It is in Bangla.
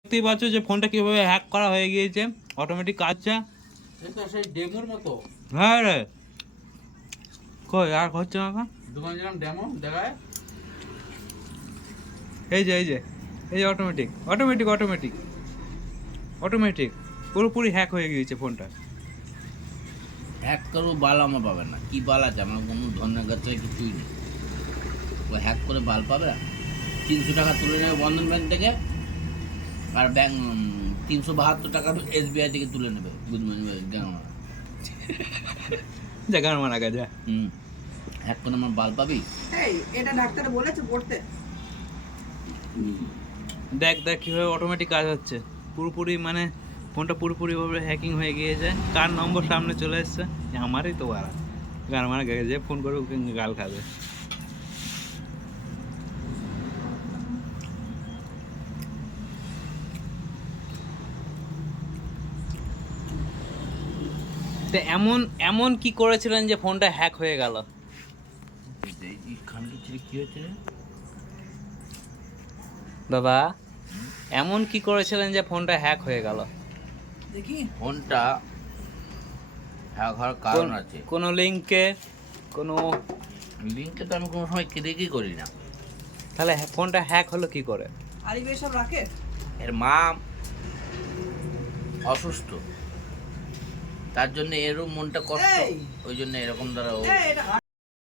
দেখতেই পাচ্ছ যে ফোনটা কীভাবে হ্যাক করা হয়ে গিয়েছে। অটোমেটিক কাজটা। এটা সেই ডেমোর মতো। হ্যাঁ রে। কই আর হচ্ছে না এখন? দোকানে যেরকম ডেমো দেখায়। এই যে এই যে এই অটোমেটিক অটোমেটিক অটোমেটিক অটোমেটিক পুরোপুরি হ্যাক হয়ে গিয়েছে ফোনটা। হ্যাক করব বাল আমার পাবে না। কি বাল আছে? আমার কোনো ধরনের গাছে কিছুই নেই। ও হ্যাক করে বাল পাবে? তিনশো টাকা তুলে নেবে বন্ধন ব্যাংক থেকে। আর ব্যাংক তিনশো বাহাত্তর টাকা এসবিআই থেকে তুলে নেবে বুঝবেন গ্রামা জায়গার মারা গেছে। হুম। করে আমার বাল পাবি? এই এটা ডাক্তারে বলেছে পড়তে। দেখ দেখ কীভাবে অটোমেটিক কাজ হচ্ছে। পুরোপুরি মানে ফোনটা পুরোপুরিভাবে হ্যাকিং হয়ে গিয়েছে। কার নম্বর সামনে চলে এসছে? আমারই তো বাড়া। গান মারা গেছে যে ফোন করে ওকে গাল খাবে। তো এমন এমন কি করেছিলেন যে ফোনটা হ্যাক হয়ে গেল? দাদা এমন কি করেছিলেন যে ফোনটা হ্যাক হয়ে গেল? দেখি। ফোনটা হ্যাক হওয়ার কারণ আছে। কোনো লিঙ্কে কোনো লিঙ্কে তো আমি কোনো সময় ক্লিকই করি না। তাহলে হ্যাঁ- ফোনটা হ্যাক হলো কি করে? আরিফ সব রাখে? এর মা অসুস্থ। তার জন্য এরও মনটা কষ্ট। ওই জন্য এরকম দ্বারা